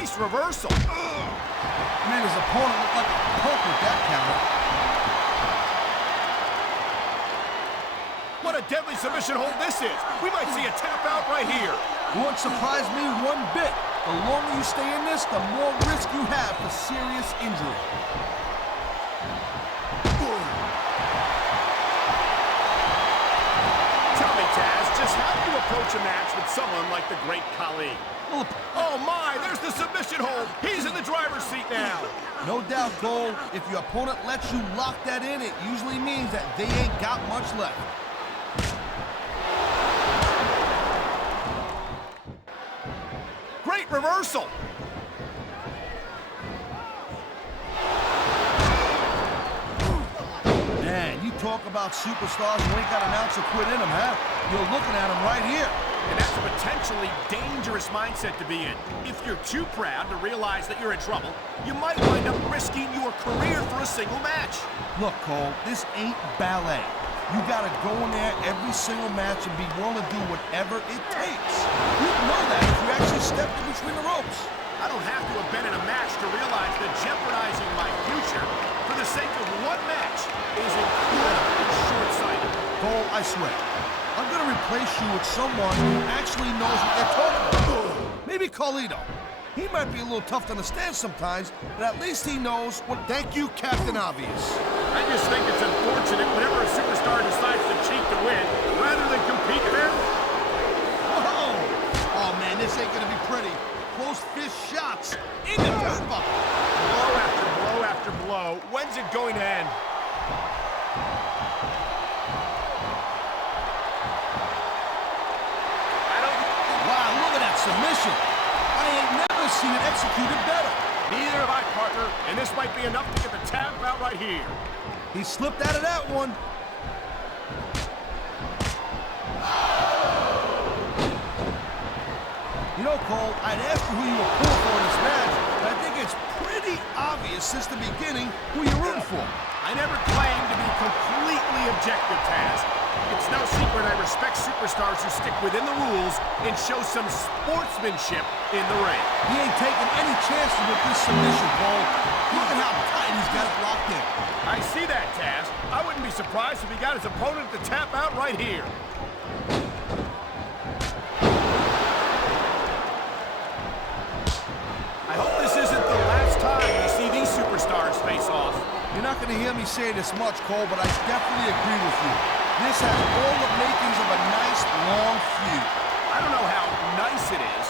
Nice reversal. Man, his opponent looked like a punk with that counter. What a deadly submission hold this is. We might see a tap out right here. Won't surprise me one bit. The longer you stay in this, the more risk you have for serious injury. Tell me, Taz, just how do you approach a match with someone like the Great Khali? Oh my, there's the submission hold. He's in the driver's seat now. No doubt, Cole, if your opponent lets you lock that in, it usually means that they ain't got much left. Great reversal. Man, you talk about superstars who ain't got an ounce of quit in them, huh? You're looking at them right here. And that's a potentially dangerous mindset to be in. If you're too proud to realize that you're in trouble, you might wind up risking your career for a single match. Look, Cole, this ain't ballet. You gotta go in there every single match and be willing to do whatever it takes. You'd know that if you actually stepped in between the ropes. I don't have to have been in a match to realize that jeopardizing my future for the sake of one match is incredibly short-sighted. Cole, I swear, I'm gonna replace you with someone who actually knows what they're talking about. Maybe Carlito. He might be a little tough to understand sometimes, but at least he knows what. Thank you, Captain Obvious. I just think it's unfortunate whenever a superstar decides to cheat to win rather than compete fairly. Whoa! Oh man, this ain't gonna be pretty. Close fist shots in the turnbuckle. Blow after blow after blow. When's it going to end? Wow, look at that submission. I ain't never seen it executed better. Neither have I, partner, and this might be enough to get the tap out right here. He slipped out of that one. You know, Cole, I'd ask you who you were pulling for in this match, but I think it's pretty obvious since the beginning who you're rooting for. I never claimed to be completely objective, Taz. It's no secret I respect superstars who stick within the rules and show some sportsmanship in the ring. He ain't taking any chances with this submission, Cole. Look at how tight he's got it locked in. I see that, Taz. I wouldn't be surprised if he got his opponent to tap out right here. I hope this isn't the last time we see these superstars face off. You're not going to hear me say this much, Cole, but I definitely agree with you. This has all the makings of a nice, long feud. I don't know how nice it is,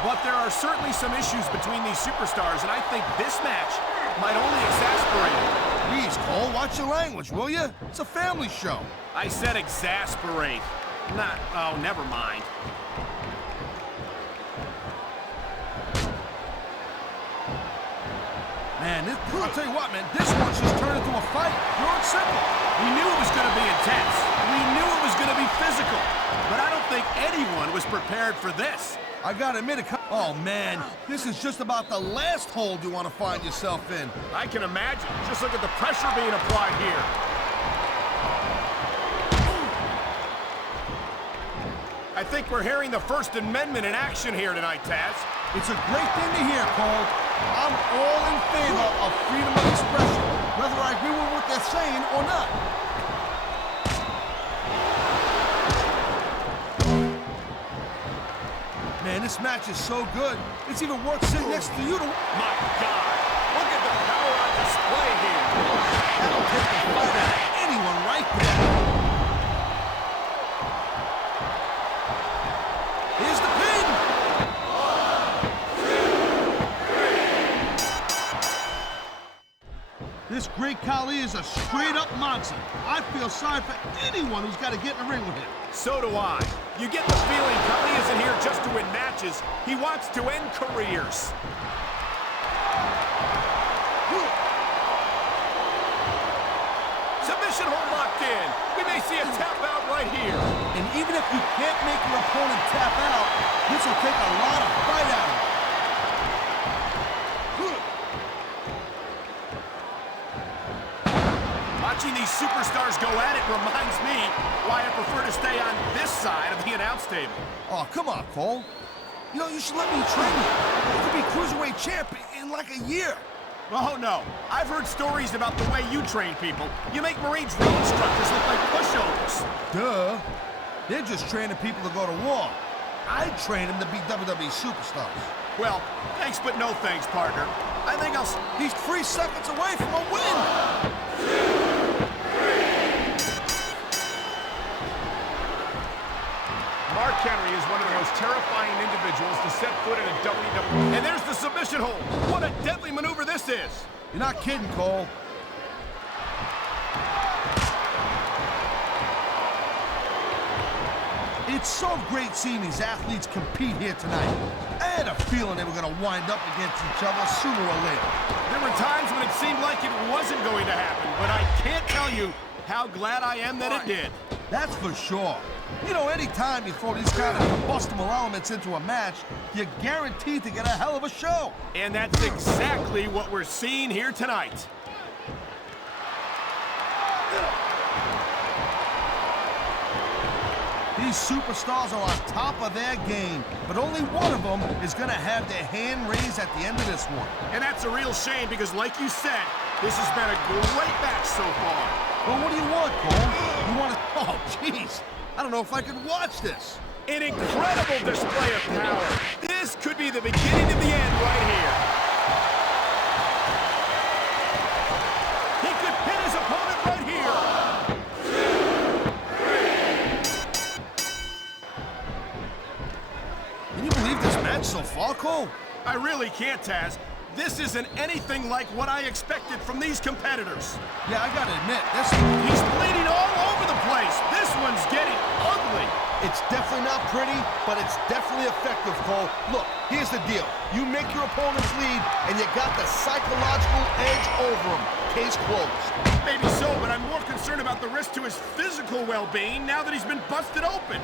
but there are certainly some issues between these superstars, and I think this match might only exacerbate it. Please, Cole, watch your language, will you? It's a family show. I said exasperate. Not, oh, never mind. Man, I'll tell you what, man, this one's just turned into a fight. Pure and simple. We knew it was going to be intense. We knew it was going to be physical. But I don't think anyone was prepared for this. I gotta admit it. Oh, man, this is just about the last hold you want to find yourself in. I can imagine. Just look at the pressure being applied here. I think we're hearing the First Amendment in action here tonight, Taz. It's a great thing to hear, Cole. I'm all in favor of freedom of expression, whether I agree with what they're saying or not. Man, this match is so good, it's even worth sitting next to you to... My God! Look at the power on display here! That'll take the fight out of anyone right there. Here's the pin! 1, 2, 3. This Great Khali is a straight-up monster. I feel sorry for anyone who's got to get in the ring with him. So do I. You get the feeling Khali isn't here just to win matches. He wants to end careers. Submission hold locked in. We may see a tap out right here. And even if you can't make your opponent tap out, this will take a lot of fight out of him. Watching these superstars go at it reminds me why I prefer to stay on this side of the announce table. Oh, come on, Cole. You know, you should let me train you. You could be cruiserweight champ in like a year. Oh, no. I've heard stories about the way you train people. You make Marine drill instructors look like pushovers. Duh. They're just training people to go to war. I train them to be WWE superstars. Well, thanks but no thanks, partner. I think I'll... He's 3 seconds away from a win. Mark Henry is one of the most terrifying individuals to set foot in a WWE. And there's the submission hold. What a deadly maneuver this is. You're not kidding, Cole. It's so great seeing these athletes compete here tonight. I had a feeling they were going to wind up against each other sooner or later. There were times when it seemed like it wasn't going to happen, but I can't tell you how glad I am that it did. That's for sure. You know, anytime you throw these kind of combustible elements into a match, you're guaranteed to get a hell of a show. And that's exactly what we're seeing here tonight. These superstars are on top of their game, but only one of them is going to have their hand raised at the end of this one. And that's a real shame because, like you said, this has been a great match so far. Well, what do you want, Cole? You want to... Oh, jeez. I don't know if I can watch this. An incredible display of power. This could be the beginning of the end right here. He could pin his opponent right here. Can you believe this match so far, Cole? I really can't, Taz. This isn't anything like what I expected from these competitors. Yeah, I gotta admit, He's bleeding all over the place. This one's getting ugly. it's definitely not pretty, but it's definitely effective, Cole. Look, here's the deal. You make your opponents lead, and you got the psychological edge over them. Case closed. Maybe so, but I'm more concerned about the risk to his physical well-being now that he's been busted open.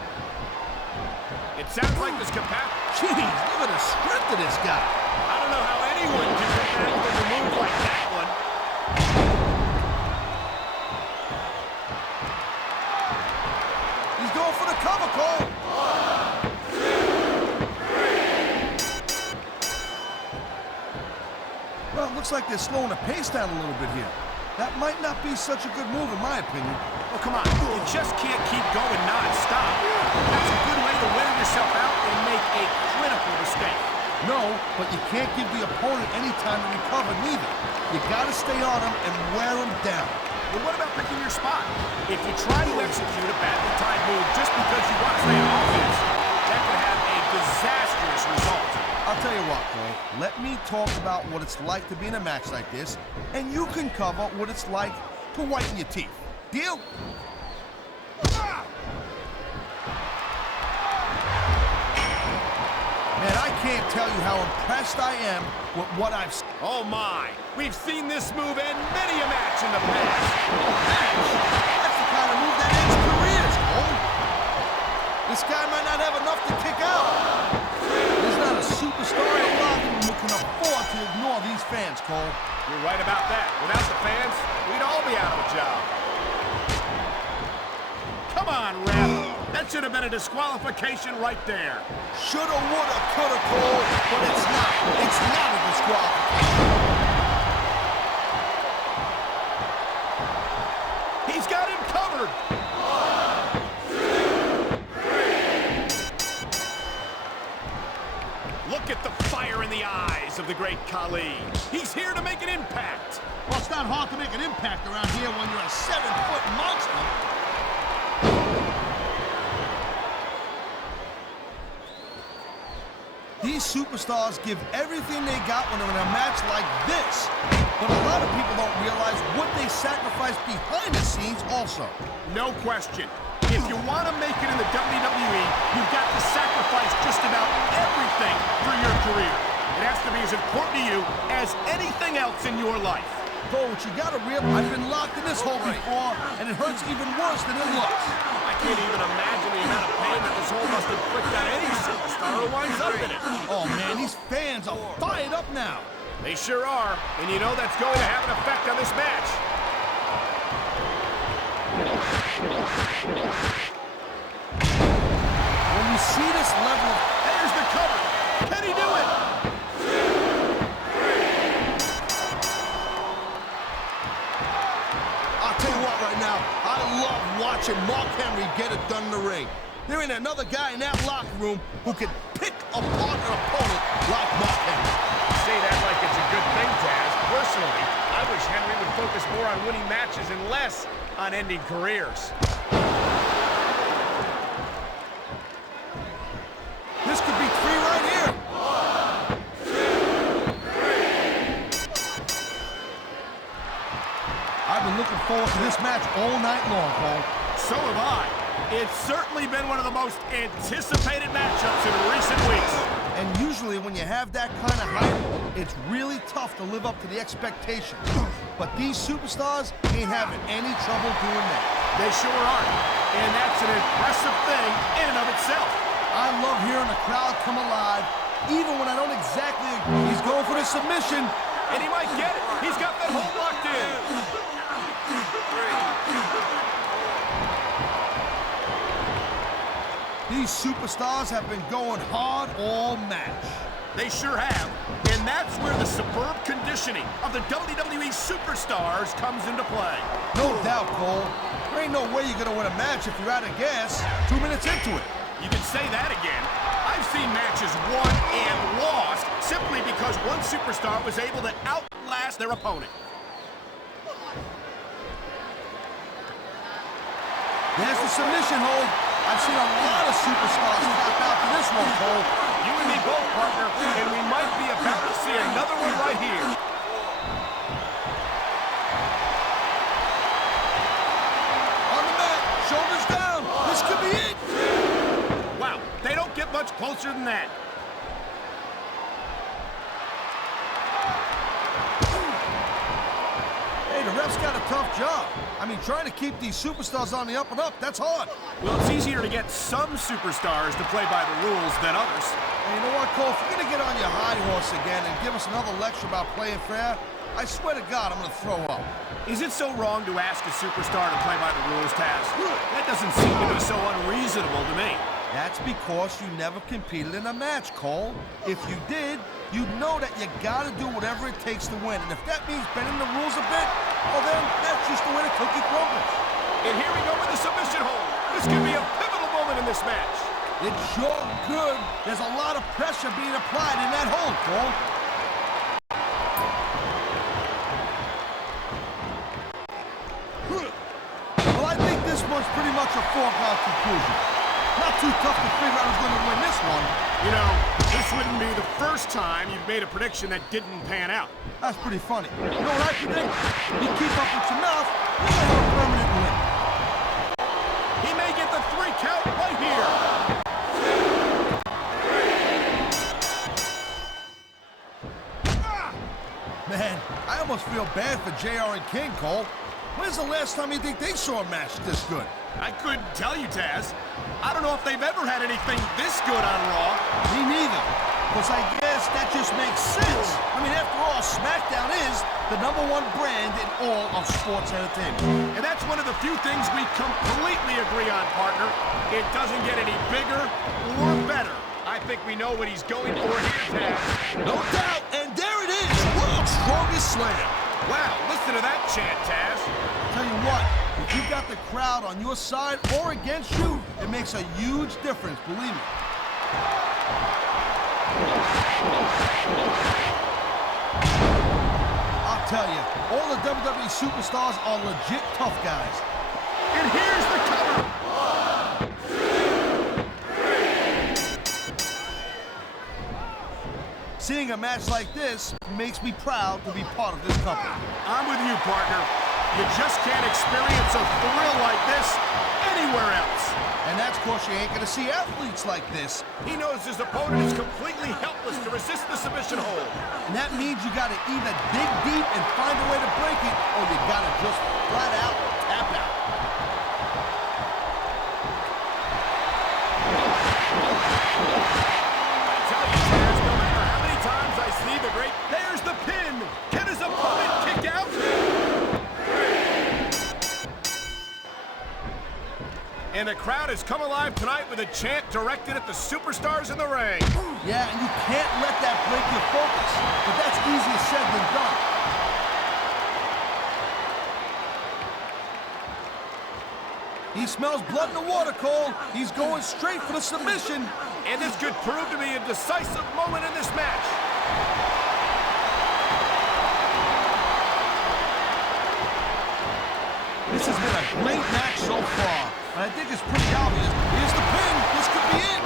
It sounds like this Jeez, look at the strength of this guy. I don't know how anyone can come back with a move like that one. He's going for the cover, Cole. 1, 2, 3. Well, it looks like they're slowing the pace down a little bit here. That might not be such a good move, in my opinion. Oh, come on. You just can't keep going non-stop. That's a good way to wear yourself out and make a critical mistake. No, but you can't give the opponent any time to recover, neither. You gotta stay on him and wear him down. Well, what about picking your spot? If you try to execute a badly timed move just because you want to stay on offense, that could have a disastrous result. I'll tell you what, Cole. Let me talk about what it's like to be in a match like this, and you can cover what it's like to whiten your teeth. Deal? Man, I can't tell you how impressed I am with what I've seen. Oh, my. We've seen this move in many a match in the past. That's the kind of move that ends careers, Cole. This guy might not have enough to kick out. There's not a superstar in the locker room who can afford to ignore these fans, Cole. You're right about that. Without the fans, we'd all be out of a job. Come on, ref. That should have been a disqualification right there. Shoulda, woulda, coulda, Cole, but it's not. It's not a disqualification. He's got him covered. 1, 2, 3. Look at the fire in the eyes of the Great Khali. He's here to make an impact. Well, it's not hard to make an impact around here when you're a 7-foot monster. These superstars give everything they got when they're in a match like this. But a lot of people don't realize what they sacrifice behind the scenes also. No question. If you want to make it in the WWE, you've got to sacrifice just about everything for your career. It has to be as important to you as anything else in your life. Though, what you gotta realize, I've been locked in this hole before, and it hurts even worse than it looks. I can't even imagine the amount of pain that this hole must inflict on any superstar who winds up in it. Oh man, these fans are fired up now. They sure are, and you know that's going to have an effect on this match. When you see this level of... There's the cover. done in the ring. There ain't another guy in that locker room who can pick apart an opponent like Mark Henry. You say that like it's a good thing, Taz. Personally, I wish Henry would focus more on winning matches and less on ending careers. This could be 3 right here. 1, 2, 3. I've been looking forward to this match all night long, Cole. So have I. It's certainly been one of the most anticipated matchups in recent weeks. And usually when you have that kind of hype, it's really tough to live up to the expectations. But these superstars ain't having any trouble doing that. They sure aren't. And that's an impressive thing in and of itself. I love hearing the crowd come alive, even when I don't exactly agree. He's going for the submission. And he might get it. He's got that hold locked in. 3. These superstars have been going hard all match. They sure have. And that's where the superb conditioning of the WWE superstars comes into play. No doubt, Cole. There ain't no way you're going to win a match if you're out of gas 2 minutes into it. You can say that again. I've seen matches won and lost simply because one superstar was able to outlast their opponent. There's the submission hold. I've seen a lot of superstars tap out to this one, Cole. You and me both, partner, and we might be about to see another one right here. On the mat, shoulders down. This could be it. Wow, they don't get much closer than that. Hey, the ref's got a tough job. I mean, trying to keep these superstars on the up and up, that's hard. Well, it's easier to get some superstars to play by the rules than others. And you know what, Cole? If you're going to get on your high horse again and give us another lecture about playing fair, I swear to God, I'm going to throw up. Is it so wrong to ask a superstar to play by the rules, Taz? That doesn't seem to be so unreasonable to me. That's because you never competed in a match, Cole. If you did, you'd know that you gotta do whatever it takes to win. And if that means bending the rules a bit, well then, that's just the way the cookie crumbles. And here we go with the submission hold. This could be a pivotal moment in this match. It sure could. There's a lot of pressure being applied in that hold, Cole. Well, I think this one's pretty much a foregone conclusion. Not too tough to figure out who's going to win this one. You know, this wouldn't be the first time you've made a prediction that didn't pan out. That's pretty funny. You know what I predict? You keep up with your mouth, you're going to have a permanent win. He may get the 3 count right here. 2, 3. Man, I almost feel bad for JR and King, Cole. When's the last time you think they saw a match this good? I couldn't tell you, Taz. I don't know if they've ever had anything this good on Raw. Me neither. Because I guess that just makes sense. I mean, after all, SmackDown is the #1 brand in all of sports entertainment. And that's one of the few things we completely agree on, partner. It doesn't get any bigger or better. I think we know what he's going for here, Taz. No doubt, and there it is, World's Strongest Slam. Wow, listen to that chant, Taz. Tell you what, if you got the crowd on your side or against you, it makes a huge difference, believe me. I'll tell you, all the WWE superstars are legit tough guys. And here's the cover. 1, 2, 3. Seeing a match like this makes me proud to be part of this company. I'm with you, partner. You just can't experience a thrill like this anywhere else. And that's because you ain't gonna see athletes like this. He knows his opponent is completely helpless to resist the submission hold. And that means you gotta either dig deep and find a way to break it, or you gotta just flat out tap out. I tell you, Taz, no matter how many times I see the great, there's the pin. Can his opponent kick out? 3. And the crowd has come alive tonight with a chant directed at the superstars in the ring. Yeah, and you can't let that break your focus. But that's easier said than done. He smells blood in the water, Cole. He's going straight for the submission. And this could prove to be a decisive moment in this match. This has been a great match so far, and I think it's pretty obvious. Here's the pin. This could be it.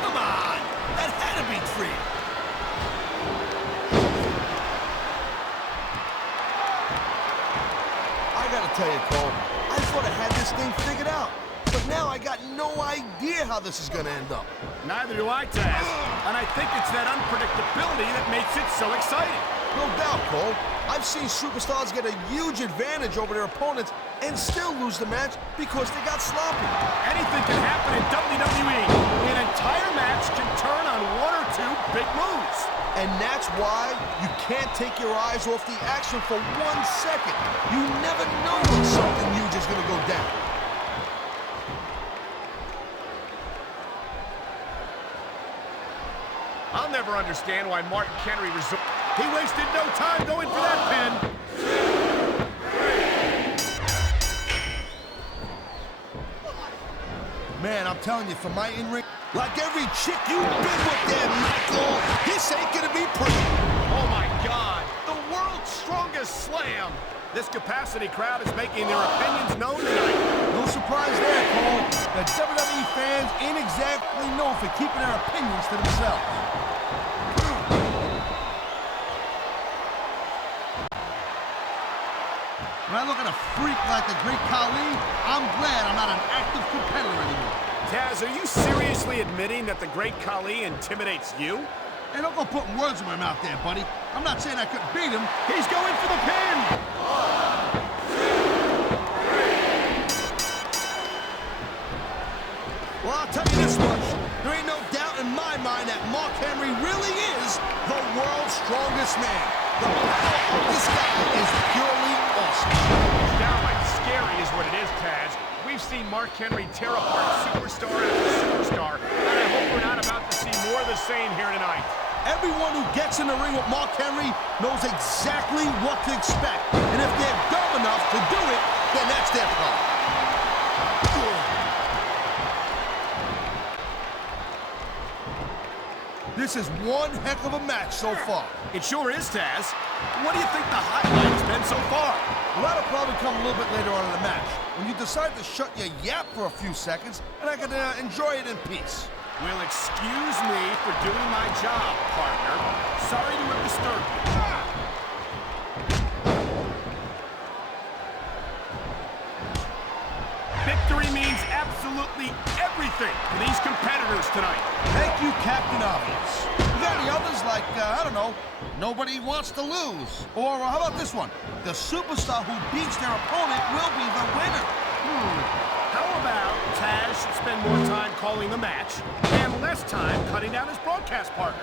Come on. That had to be three. I gotta tell you, Cole, I thought I had this thing figured out. But now I got no idea how this is gonna end up. Neither do I, Taz. And I think it's that unpredictability that makes it so exciting. No doubt, Cole. I've seen superstars get a huge advantage over their opponents and still lose the match because they got sloppy. Anything can happen in WWE. An entire match can turn on one or two big moves. And that's why you can't take your eyes off the action for 1 second. You never know when something huge is gonna go down. I'll never understand why Martin Henry He wasted no time going for that pin. Man, I'm telling you, for my in-ring, like every chick you've been with there, Michael, this ain't gonna be pretty. Oh my God, the world's strongest slam. This capacity crowd is making their opinions known tonight. No surprise there, Cole. The WWE fans ain't exactly known for keeping their opinions to themselves. When I look at a freak like the Great Khali, I'm glad I'm not an active competitor anymore. Taz, are you seriously admitting that the Great Khali intimidates you? Hey, don't go putting words in my mouth there, buddy. I'm not saying I couldn't beat him. He's going for the pin! Well, I'll tell you this much. There ain't no doubt in my mind that Mark Henry really is the world's strongest man. The power of this guy is purely awesome. It's downright scary is what it is, Taz. We've seen Mark Henry tear apart superstar after superstar, and I hope we're not about to see more of the same here tonight. Everyone who gets in the ring with Mark Henry knows exactly what to expect. And if they're dumb enough to do it, then that's their problem. This is one heck of a match so far. It sure is, Taz. What do you think the highlight has been so far? Well, that'll probably come a little bit later on in the match, when you decide to shut your yap for a few seconds, and I can enjoy it in peace. Well, excuse me for doing my job, partner. Sorry to have disturbed you. Victory means absolutely everything to these competitors tonight. Thank you, Captain Obvious. You got any others like, I don't know, nobody wants to lose? Or how about this one? The superstar who beats their opponent will be the winner. How about Taz should spend more time calling the match and less time cutting down his broadcast partner?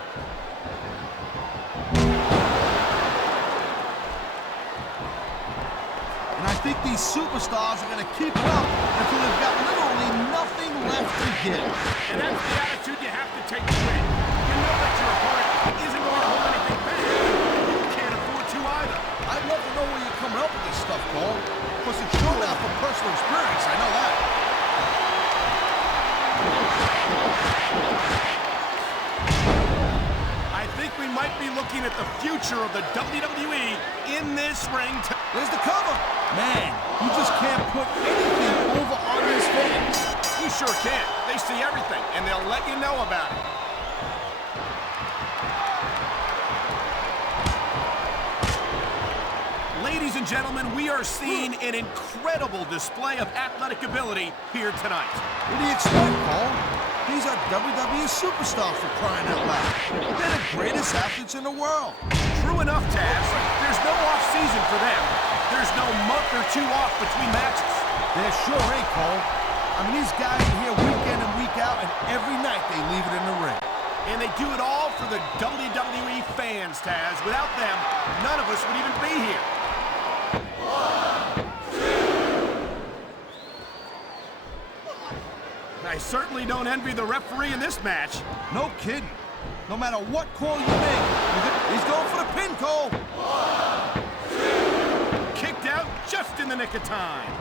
And I think these superstars are going to keep it up until they've got literally nothing left to give. And that's the attitude you have to take to win. You know that your opponent isn't going to hold anything back. You can't afford to either. I'd love to know where you're coming up with this stuff, Cole. Because it's true out from personal experience, I know that. I think we might be looking at the future of the WWE in this ring. There's the cover. Man, you just can't put anything over on these fans. You sure can. They see everything, and they'll let you know about it. Ladies and gentlemen, we are seeing an incredible display of athletic ability here tonight. What do you expect, Cole? These are WWE superstars for crying out loud. They're the greatest athletes in the world. True enough, Taz. There's no off-season for them. There's no month or two off between matches. There sure ain't, Cole. I mean, these guys are here week in and week out, and every night they leave it in the ring. And they do it all for the WWE fans, Taz. Without them, none of us would even be here. I certainly don't envy the referee in this match. No kidding. No matter what call you make, he's going for the pin, Cole. Kicked out just in the nick of time.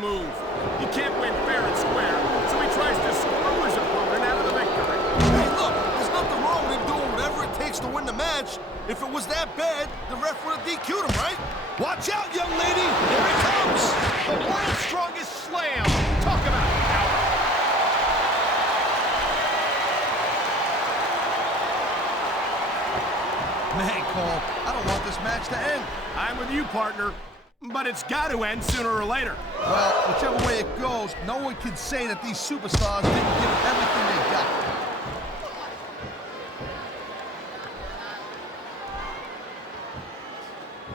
move. He can't win fair and square, so he tries to screw his opponent out of the victory. Hey, look, there's nothing wrong with him doing whatever it takes to win the match. If it was that bad, the ref would have DQ'd him, right? Watch out, young lady! Here it comes! The world's strongest slam! Talk about power! Man, Cole, I don't want this match to end. I'm with you, partner. But it's got to end sooner or later. Well, whichever way it goes, no one can say that these superstars didn't give everything they got.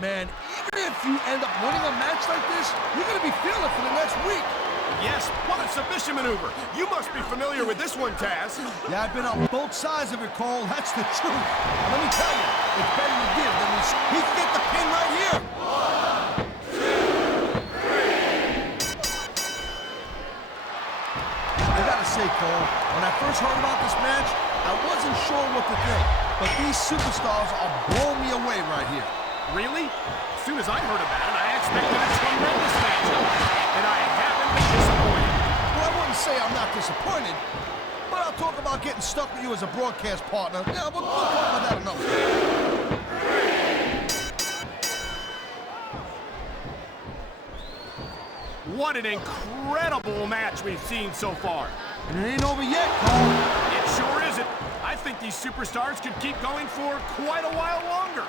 Man, even if you end up winning a match like this, you're going to be feeling it for the next week. Yes, what a submission maneuver. You must be familiar with this one, Taz. Yeah, I've been on both sides of it, Cole. That's the truth. And let me tell you, it's better to give than receive. He can get the pin right here. 1, 2, 3. I gotta say, Cole, when I first heard about this match, I wasn't sure what to think. But these superstars are blowing me away right here. Really? As soon as I heard about it, I expected a tremendous matchup. And I haven't been disappointed. Well, I wouldn't say I'm not disappointed, but I'll talk about getting stuck with you as a broadcast partner. Yeah, we'll talk about that another time. What an incredible match we've seen so far. And it ain't over yet, Cole. It sure isn't. I think these superstars could keep going for quite a while longer.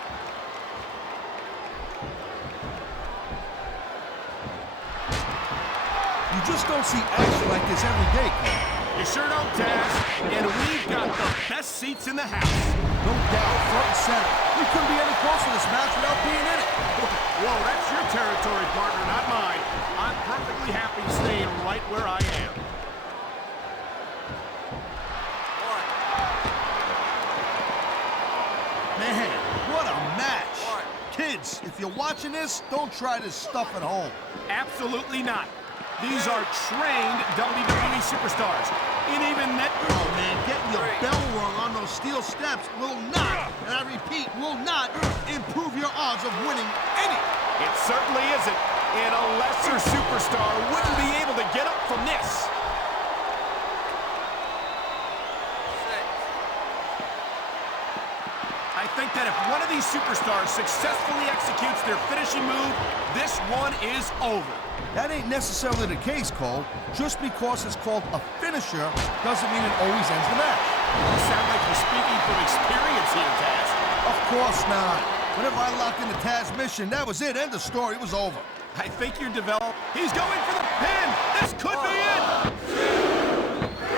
You just don't see action like this every day, Cole. You sure don't, Taz. And we've got the best seats in the house. No doubt, front and center. We couldn't be any closer to this match without being in it. Whoa, that's your territory, partner, not mine. I'm perfectly happy staying right where I am. Man, what a match. Kids, if you're watching this, don't try this stuff at home. Absolutely not. These are trained WWE superstars. And even that... Oh, man, getting your bell rung on those steel steps will not, and I repeat, will not improve your odds of winning any. It certainly isn't. And a lesser superstar wouldn't be able to get up from this. I think that if one of these superstars successfully executes their finishing move, this one is over. That ain't necessarily the case, Cole. Just because it's called a finisher doesn't mean it always ends the match. You sound like you're speaking from experience here, Taz. Of course not. Whenever I locked into Taz's mission, that was it. End of story. It was over. I think you're developed. He's going for the pin. This could be it. 1, 2, 3.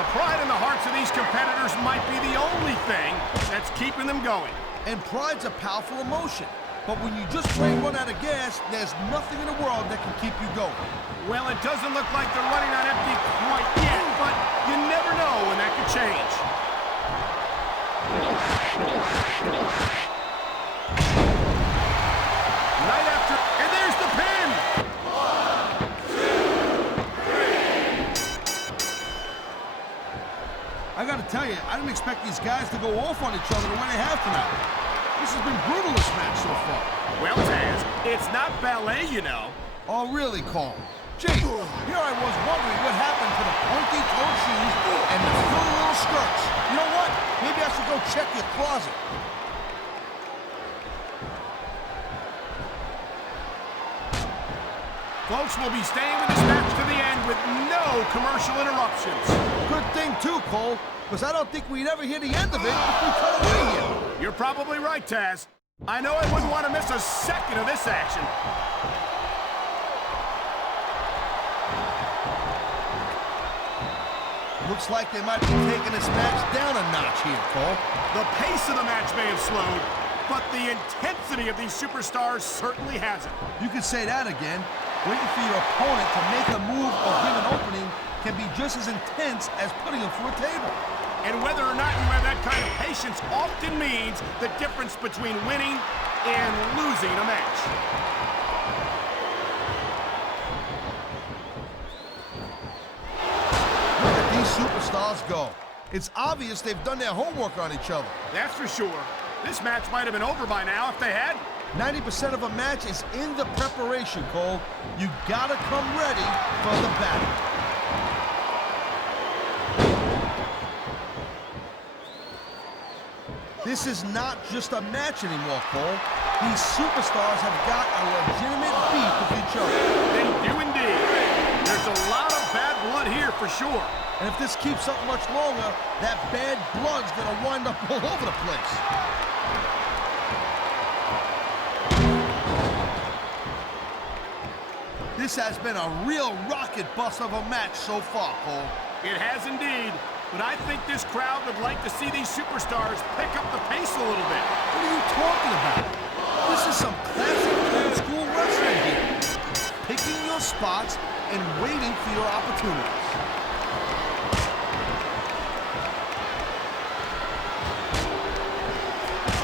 The pride in the hearts of these competitors might be the only thing that's keeping them going. And pride's a powerful emotion. But when you just plain run out of gas, there's nothing in the world that can keep you going. Well, it doesn't look like they're running on empty quite yet, but you never know when that could change. Night after, and there's the pin! 1, 2, 3. I gotta tell you, I didn't expect these guys to go off on each other the way they have tonight. This has been brutal, this match so far. Well, Taz, it's not ballet, you know. Oh, really, Cole? Gee, here I was wondering what happened to the pointy-toed shoes and the frilly little skirts. You know what? Maybe I should go check your closet. Folks, will be staying with this match to the end with no commercial interruptions. Good thing, too, Cole, because I don't think we'd ever hear the end of it if we cut away here. You're probably right, Taz. I know I wouldn't want to miss a second of this action. Looks like they might be taking this match down a notch here, Cole. The pace of the match may have slowed, but the intensity of these superstars certainly hasn't. You could say that again. Waiting for your opponent to make a move or give an opening can be just as intense as putting him through a table. And whether or not you have that kind of patience often means the difference between winning and losing a match. Look at these superstars go. It's obvious they've done their homework on each other. That's for sure. This match might have been over by now if they hadn't. 90% of a match is in the preparation, Cole. You gotta come ready for the battle. This is not just a match anymore, Cole. These superstars have got a legitimate beef with each other. They do indeed. There's a lot of bad blood here for sure. And if this keeps up much longer, that bad blood's gonna wind up all over the place. This has been a real rocket bust of a match so far, Cole. It has indeed. But I think this crowd would like to see these superstars pick up the pace a little bit. What are you talking about? This is some classic old-school wrestling here. Picking your spots and waiting for your opportunities.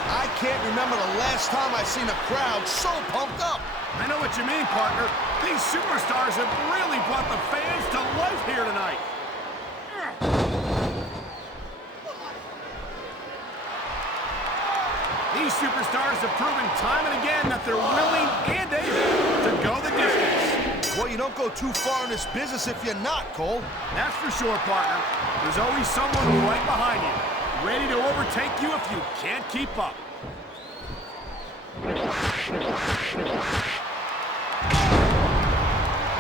I can't remember the last time I seen a crowd so pumped up. I know what you mean, partner. These superstars have really brought the fans to life here tonight. These superstars have proven time and again that they're willing and able to go the distance. Well, you don't go too far in this business if you're not, Cole. That's for sure, partner. There's always someone right behind you, ready to overtake you if you can't keep up.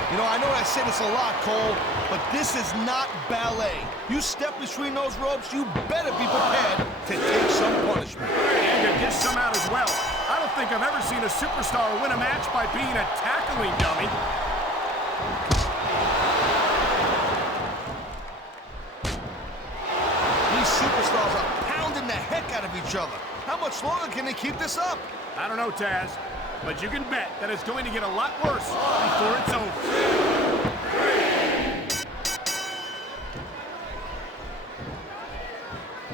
You know, I know I say this a lot, Cole, but this is not ballet. You step between those ropes, you better be prepared to take some punishment. And to dish some out as well. I don't think I've ever seen a superstar win a match by being a tackling dummy. These superstars are pounding the heck out of each other. How much longer can they keep this up? I don't know, Taz, but you can bet that it's going to get a lot worse before it's over.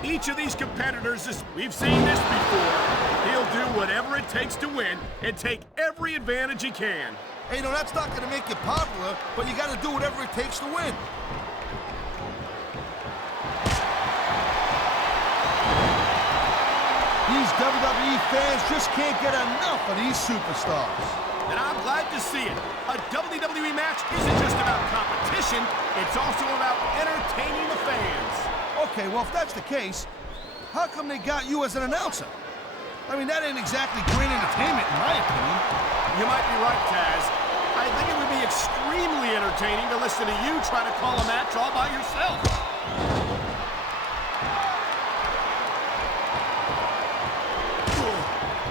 Each of these competitors, we've seen this before. He'll do whatever it takes to win and take every advantage he can. Hey, you know, that's not going to make you popular, but you got to do whatever it takes to win. These WWE fans just can't get enough of these superstars. And I'm glad to see it. A WWE match isn't just about competition, it's also about entertaining the fans. Okay, well, if that's the case, how come they got you as an announcer? I mean, that ain't exactly great entertainment, in my opinion. You might be right, Taz. I think it would be extremely entertaining to listen to you try to call a match all by yourself.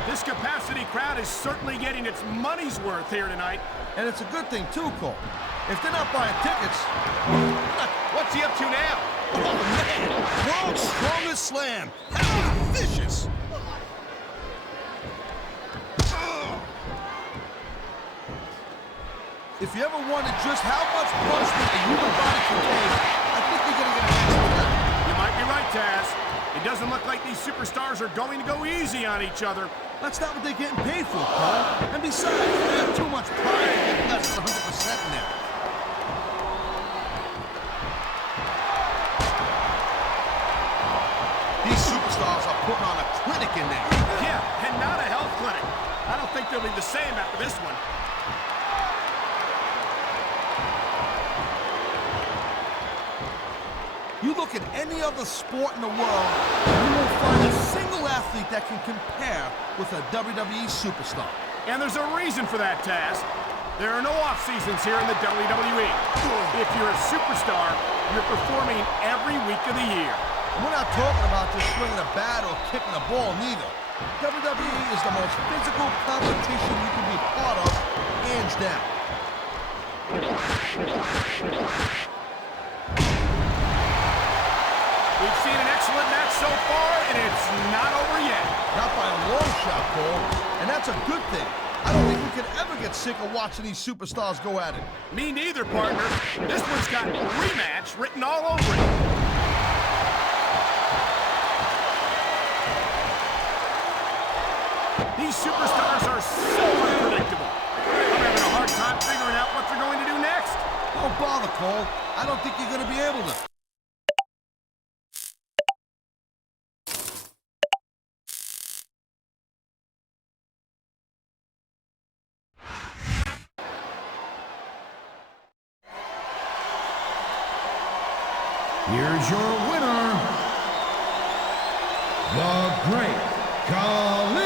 This capacity crowd is certainly getting its money's worth here tonight. And it's a good thing, too, Cole. If they're not buying tickets... What's he up to now? Oh, man! World's strongest slam! That was vicious! If you ever wondered just how much punishment a human body can take, I think you're gonna get an answer to that. You might be right, Taz. It doesn't look like these superstars are going to go easy on each other. That's not what they're getting paid for, Cole. And besides, they have too much pride to get less than 100% in there. These superstars are putting on a clinic in there. Yeah, and not a health clinic. I don't think they'll be the same after this one. You look at any other sport in the world, and you won't find a single athlete that can compare with a WWE superstar. And there's a reason for that, Taz. There are no off-seasons here in the WWE. If you're a superstar, you're performing every week of the year. We're not talking about just swinging a bat or kicking a ball, neither. WWE is the most physical competition you can be part of, hands down. We've seen an excellent match so far, and it's not over yet. Not by a long shot, Cole. And that's a good thing. I don't think we could ever get sick of watching these superstars go at it. Me neither, partner. This one's got rematch written all over it. These superstars are so unpredictable. I'm having a hard time figuring out what they're going to do next. Don't bother, Cole. I don't think you're going to be able to. Here's your winner, the Great Khali.